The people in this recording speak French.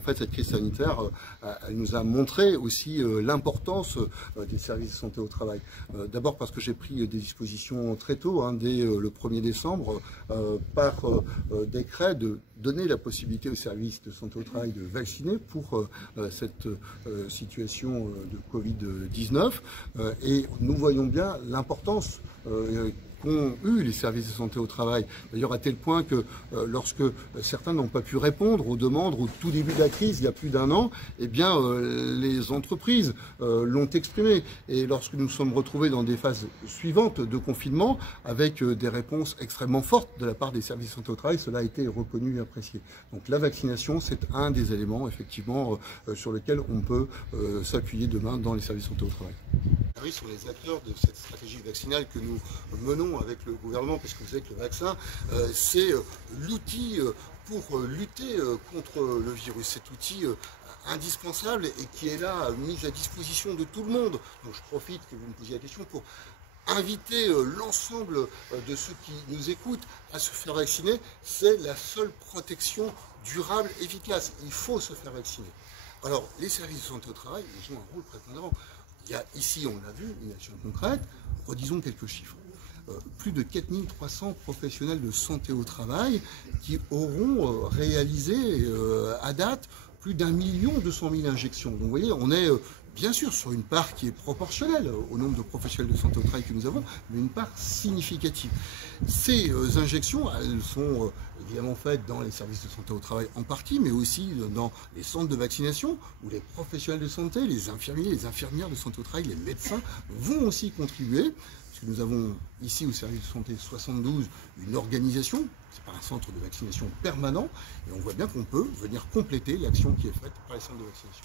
En fait, cette crise sanitaire, elle nous a montré aussi l'importance des services de santé au travail. D'abord parce que j'ai pris des dispositions très tôt, dès le 1er décembre, par décret, de donner la possibilité aux services de santé au travail de vacciner pour cette situation de Covid-19. Et nous voyons bien l'importance qu'ont eu les services de santé au travail. D'ailleurs, à tel point que lorsque certains n'ont pas pu répondre aux demandes au tout début de la crise, il y a plus d'un an, eh bien, les entreprises l'ont exprimé. Et lorsque nous sommes retrouvés dans des phases suivantes de confinement, avec des réponses extrêmement fortes de la part des services de santé au travail, cela a été reconnu et apprécié. Donc la vaccination, c'est un des éléments, effectivement, sur lesquels on peut s'appuyer demain dans les services de santé au travail. Oui, sont les acteurs de cette stratégie vaccinale que nous menons avec le gouvernement, parce que vous savez que le vaccin, c'est l'outil pour lutter contre le virus. Cet outil indispensable et qui est là, mis à disposition de tout le monde. Donc je profite que vous me posiez la question pour inviter l'ensemble de ceux qui nous écoutent à se faire vacciner. C'est la seule protection durable, efficace. Il faut se faire vacciner. Alors, les services de santé au travail, ils ont un rôle prépondérant. Il y a ici, on l'a vu, une action concrète. Redisons quelques chiffres. Plus de 4300 professionnels de santé au travail qui auront réalisé à date plus d'1 200 000 injections. Donc vous voyez, on est bien sûr sur une part qui est proportionnelle au nombre de professionnels de santé au travail que nous avons, mais une part significative. Ces injections, elles sont évidemment faites dans les services de santé au travail en partie, mais aussi dans les centres de vaccination, où les professionnels de santé, les infirmiers, les infirmières de santé au travail, les médecins vont aussi contribuer. Parce que nous avons ici au service de santé 72 une organisation, c'est pas un centre de vaccination permanent, et on voit bien qu'on peut venir compléter l'action qui est faite par les centres de vaccination.